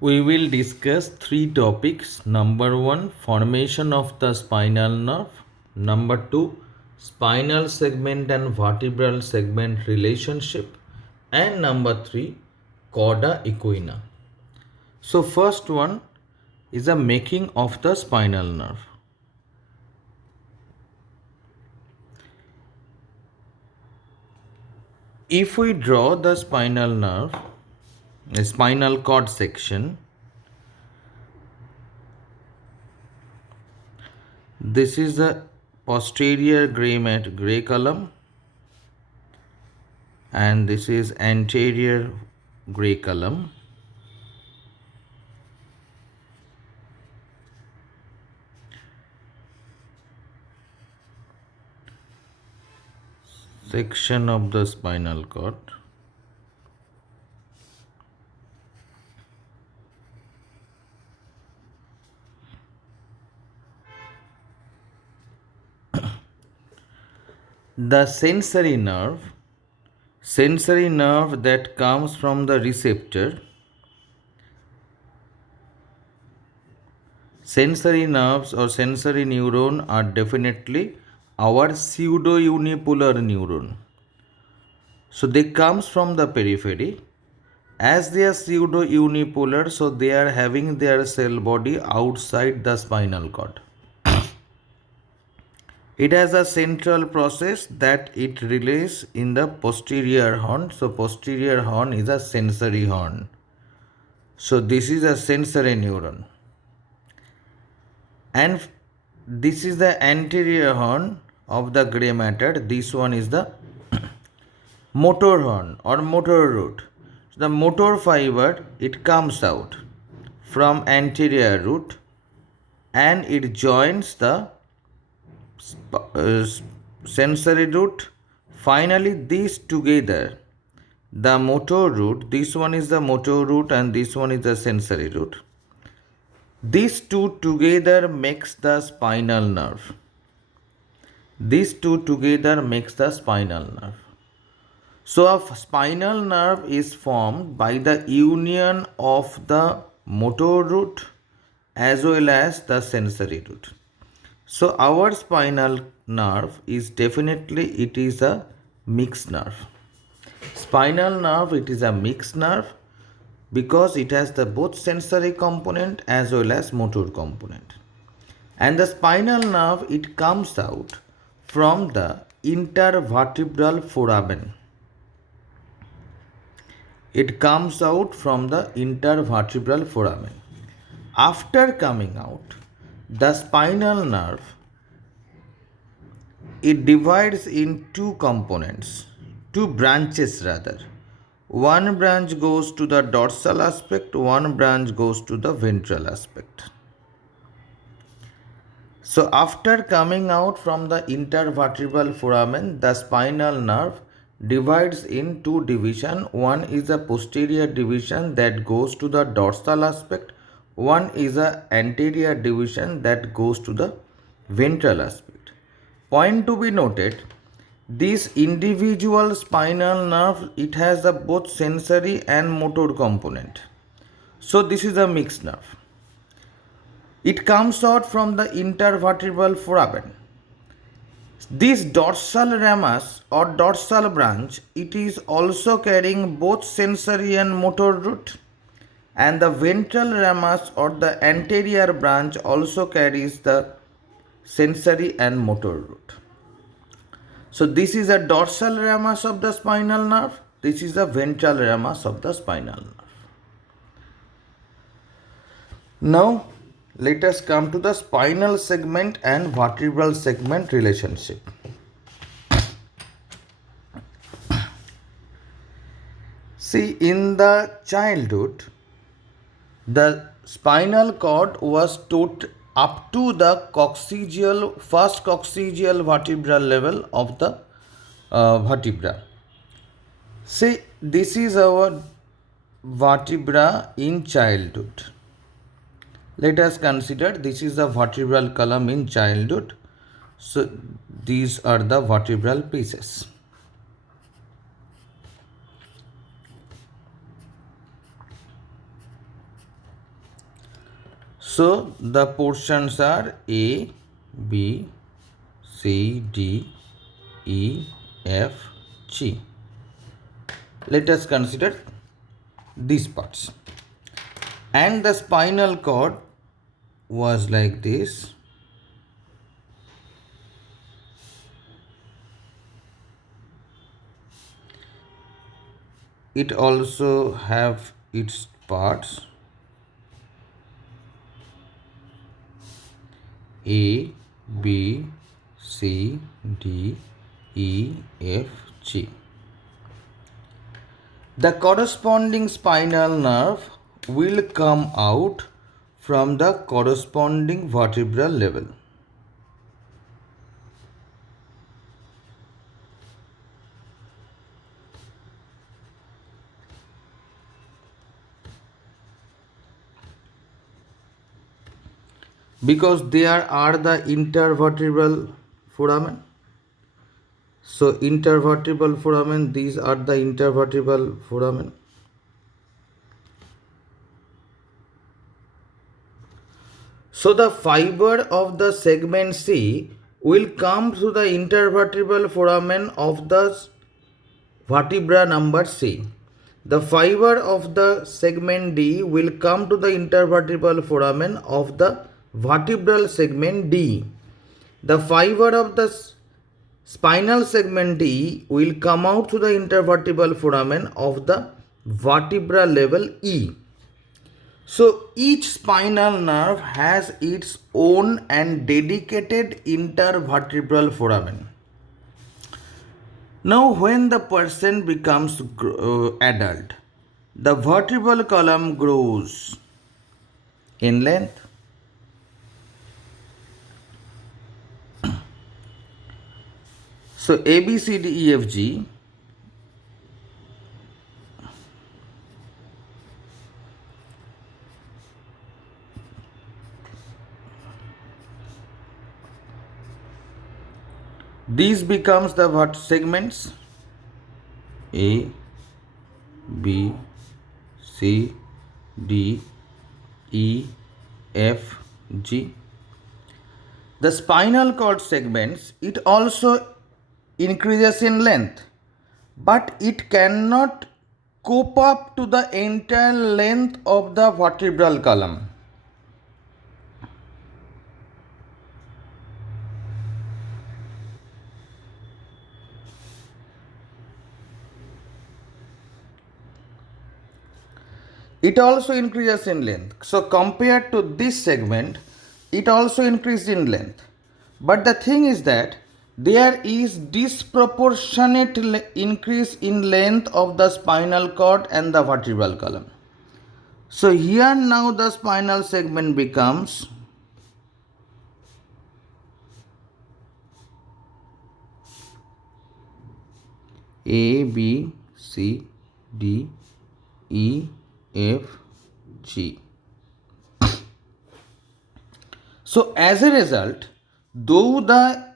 We will discuss three topics. Number one, formation of the spinal nerve. Number two, spinal segment and vertebral segment relationship. And number three, cauda equina. So first one is the making of the spinal nerve. If we draw the spinal nerve, a spinal cord section, this is the posterior gray column and this is anterior gray column. Section of the spinal cord. The sensory nerve that comes from the receptor. Sensory nerves or sensory neuron are definitely our pseudo-unipolar neuron. So they comes from the periphery. As they are pseudo-unipolar, so they are having their cell body outside the spinal cord. It has a central process that it relays in the posterior horn. So posterior horn is a sensory horn. So this is a sensory neuron. And this is the anterior horn of the gray matter. This one is the motor horn or motor root. So the motor fiber, it comes out from anterior root and it joins the sensory root. Finally, these together, the motor root, this one is the motor root and this one is the sensory root. These two together makes the spinal nerve. These two together makes the spinal nerve. So a spinal nerve is formed by the union of the motor root as well as the sensory root. So our spinal nerve is definitely, it is a mixed nerve. Spinal nerve, it is a mixed nerve because it has the both sensory component as well as motor component. And the spinal nerve, it comes out from the intervertebral foramen. It comes out from the intervertebral foramen. After coming out, the spinal nerve, it divides in two components, two branches rather. One branch goes to the dorsal aspect, one branch goes to the ventral aspect. So after coming out from the intervertebral foramen, the spinal nerve divides in two divisions. One is a posterior division that goes to the dorsal aspect. One is a anterior division that goes to the ventral aspect. Point to be noted, this individual spinal nerve, it has a both sensory and motor component. So this is a mixed nerve. It comes out from the intervertebral foramen. This dorsal ramus or dorsal branch, it is also carrying both sensory and motor root. And the ventral ramus or the anterior branch also carries the sensory and motor root. So this is a dorsal ramus of the spinal nerve. This is the ventral ramus of the spinal nerve. Now let us come to the spinal segment and vertebral segment relationship. See, in the childhood, the spinal cord was taught up to the first coccygeal vertebral level of the vertebra. See, this is our vertebra in childhood. Let us consider this is the vertebral column in childhood. So these are the vertebral pieces. So the portions are A, B, C, D, E, F, G. Let us consider these parts. And the spinal cord was like this. It also have its parts A, B, C, D, E, F, G. The corresponding spinal nerve will come out from the corresponding vertebral level. Because there are the intervertebral foramen. So intervertebral foramen, these are the intervertebral foramen. So the fiber of the segment C will come through the intervertebral foramen of the vertebra number C. The fiber of the segment D will come to the intervertebral foramen of the vertebral segment D. The fiber of the spinal segment D will come out to the intervertebral foramen of the vertebra level E. So each spinal nerve has its own and dedicated intervertebral foramen. Now when the person becomes adult, the vertebral column grows in length. So A, B, C, D, E, F, G. These becomes the what segments A, B, C, D, E, F, G. The spinal cord segments, it also increases in length, but it cannot cope up to the entire length of the vertebral column. It also increases in length. So compared to this segment, it also increased in length. But the thing is that there is disproportionate increase in length of the spinal cord and the vertebral column. So here now the spinal segment becomes A, B, C, D, E, F, G. So as a result, though the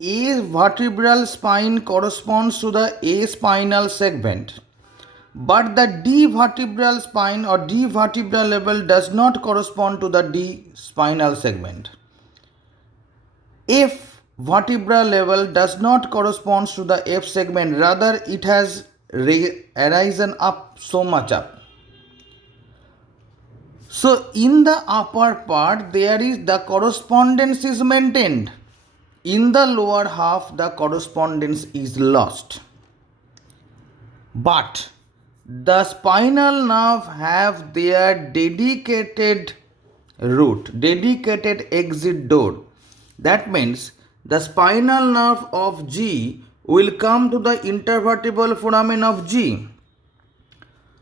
A vertebral spine corresponds to the A spinal segment, but the D vertebral spine or D vertebral level does not correspond to the D spinal segment. F vertebral level does not correspond to the F segment, rather it has arisen up so much up. So in the upper part there is the correspondence is maintained. In the lower half the correspondence is lost. But the spinal nerve have their dedicated route, dedicated exit door. That means the spinal nerve of G will come to the intervertebral foramen of G.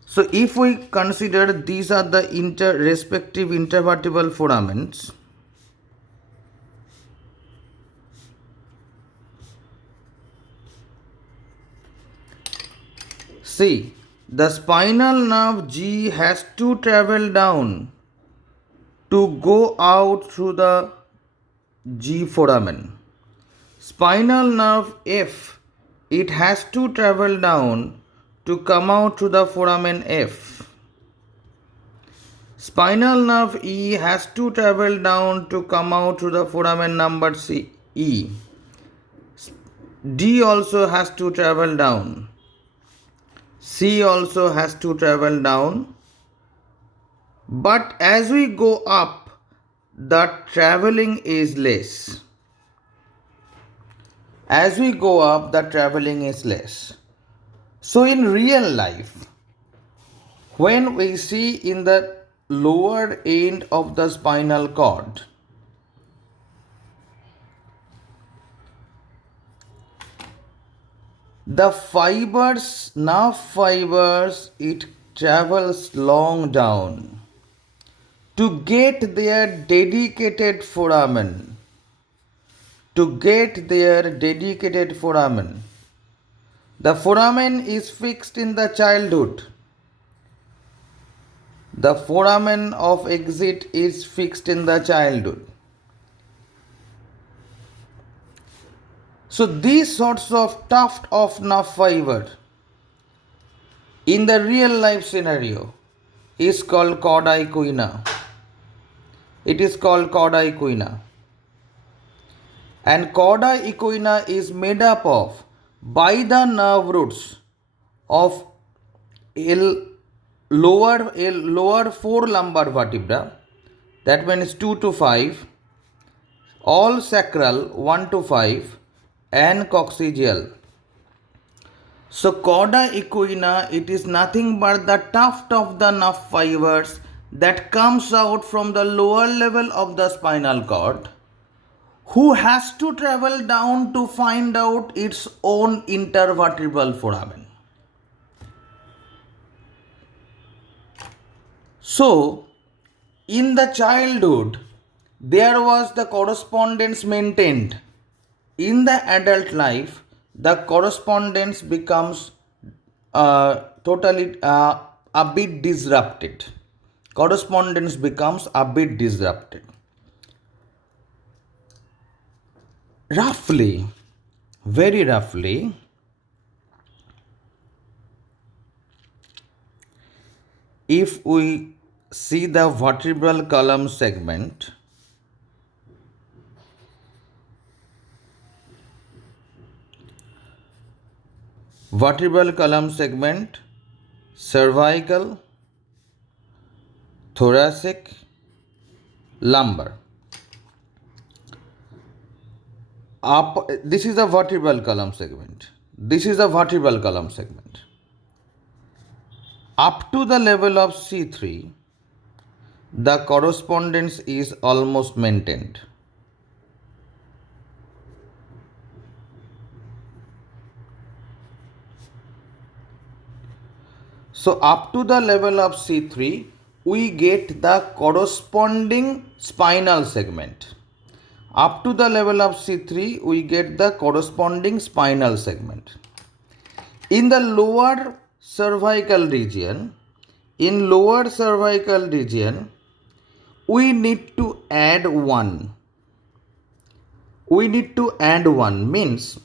So if we consider these are the respective intervertebral foramens, see, the spinal nerve G has to travel down to go out through the G foramen. Spinal nerve F, it has to travel down to come out to the foramen F. Spinal nerve E has to travel down to come out to the foramen number C, E. D also has to travel down. C also has to travel down. But as we go up, the traveling is less. As we go up, the traveling is less. So in real life, when we see in the lower end of the spinal cord, the fibers, nerve fibers, it travels long down to get their dedicated foramen. To get their dedicated foramen. The foramen is fixed in the childhood. The foramen of exit is fixed in the childhood. So these sorts of tuft of nerve fiber in the real life scenario is called cauda equina. It is called cauda equina. And cauda equina is made up of by the nerve roots of lower 4 lumbar vertebra, that means 2 to 5, all sacral 1 to 5, and coccygeal. So cauda equina, it is nothing but the tuft of the nerve fibers that comes out from the lower level of the spinal cord, who has to travel down to find out its own intervertebral foramen. So, in the childhood, there was the correspondence maintained. In the adult life, the correspondence becomes totally a bit disrupted. Correspondence becomes a bit disrupted. Roughly, very roughly, if we see the vertebral column segment, cervical, thoracic, lumbar. This is the vertebral column segment. This is the vertebral column segment. Up to the level of C3, the correspondence is almost maintained. So up to the level of C3, we get the corresponding spinal segment. Up to the level of C3, we get the corresponding spinal segment. In the lower cervical region, we need to add 1. Means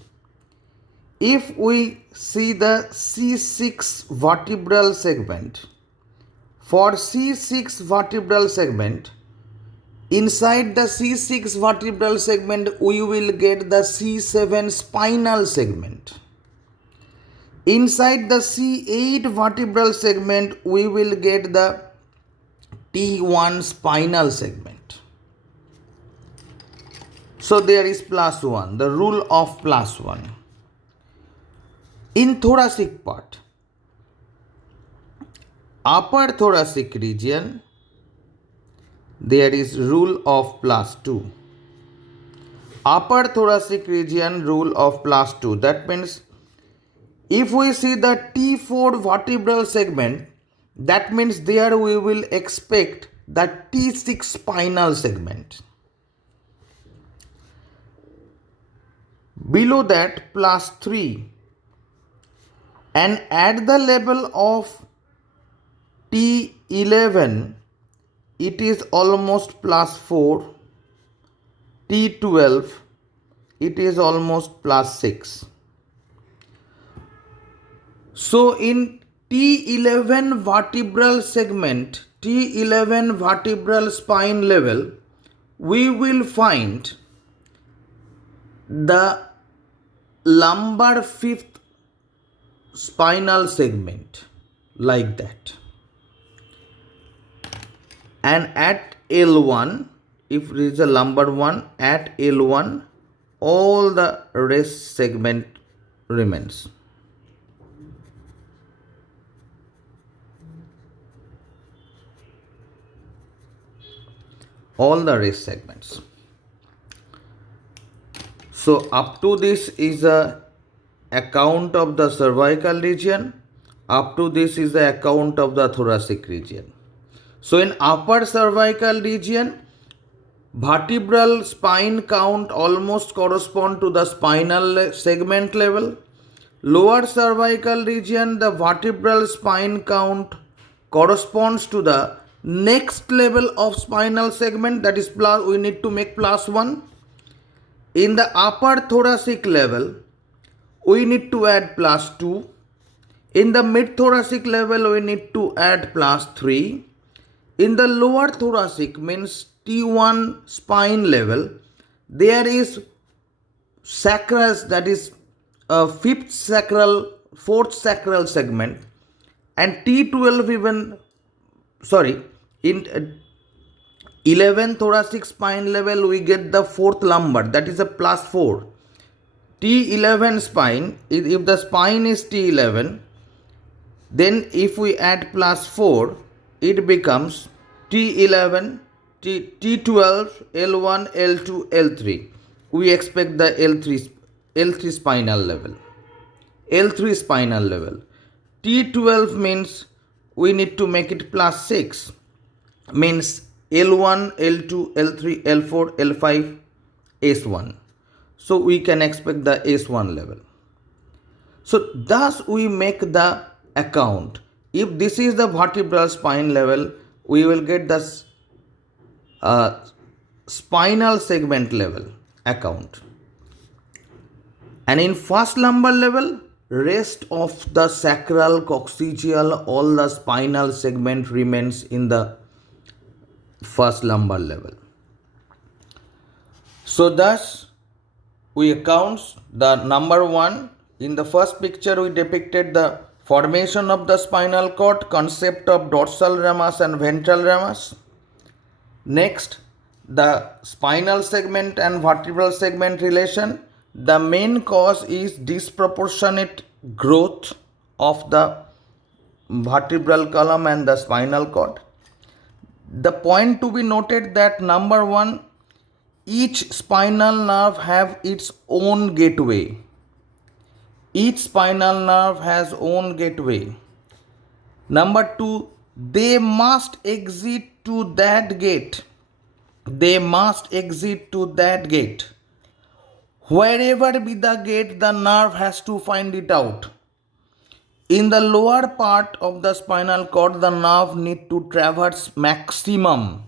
if we see the C6 vertebral segment, for C6 vertebral segment, inside the C6 vertebral segment, we will get the C7 spinal segment. Inside the C8 vertebral segment, we will get the T1 spinal segment. So there is +1, the rule of +1. In thoracic part, upper thoracic region, there is rule of +2. Upper thoracic region, rule of +2. That means if we see the T4 vertebral segment, that means there we will expect the T6 spinal segment. Below that, +3. And at the level of T11, it is almost +4. T12, it is almost +6. So in T11 vertebral segment, T11 vertebral spine level, we will find the lumbar fifth spinal segment like that. And at L1, if it is a lumbar 1, at L1, all the rest segment remains. All the rest segments. So up to this is a account of the cervical region. Up to this is the account of the thoracic region. So in upper cervical region, vertebral spine count almost correspond to the spinal segment level. Lower cervical region, the vertebral spine count corresponds to the next level of spinal segment, that is plus, we need to make +1. In the upper thoracic level, we need to add +2. In the mid thoracic level, we need to add +3. In the lower thoracic, means T1 spine level, there is sacral, that is fifth sacral, fourth sacral segment, and T12 even, sorry, in 11 thoracic spine level we get the fourth lumbar, that is a +4. T11 spine, if the spine is T11, then if we add +4, it becomes T11, T12, L1, L2, L3. We expect the L3 spinal level. L3 spinal level. T12 means we need to make it +6. Means L1, L2, L3, L4, L5, S1. So we can expect the S1 level. So thus we make the account. If this is the vertebral spine level, we will get the spinal segment level account. And in first lumbar level, rest of the sacral, coccygeal, all the spinal segment remains in the first lumbar level. So thus we account the number 1. In the first picture we depicted the formation of the spinal cord, concept of dorsal ramus and ventral ramus. Next, the spinal segment and vertebral segment relation. The main cause is disproportionate growth of the vertebral column and the spinal cord. The point to be noted that number 1, each spinal nerve have its own gateway. Each spinal nerve has own gateway. Number 2, they must exit to that gate. They must exit to that gate. Wherever be the gate, the nerve has to find it out. In the lower part of the spinal cord, the nerve need to traverse maximum,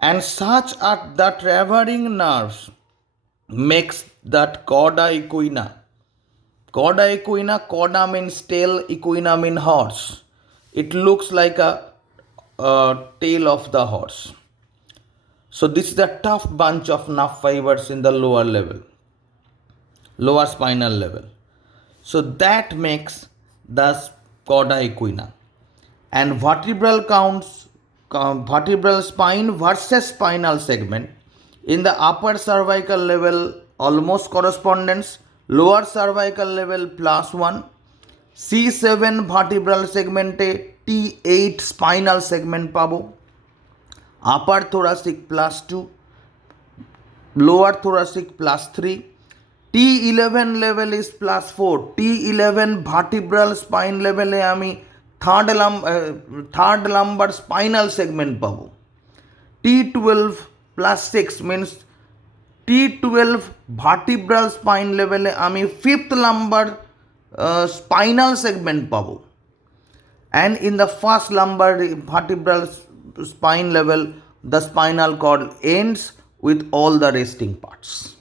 and such are the traversing nerves makes that cauda equina. Cauda equina, cauda means tail, equina means horse. It looks like a tail of the horse. So this is the tough bunch of nerve fibers in the lower level, lower spinal level. So that makes the cauda equina. And vertebral counts, vertebral spine versus spinal segment. In the upper cervical level, almost correspondence. Lower cervical level +1. C7 vertebral segmente T8 spinal segment pabo. Upper thoracic +2. Lower thoracic +3. T11 level is +4. T11 vertebral spine level e ami third lumbar spinal segment pabo. T12 +6 means T12 vertebral spine level e ami fifth lumbar spinal segment pabo. And in the first lumbar vertebral spine level, the spinal cord ends with all the resting parts.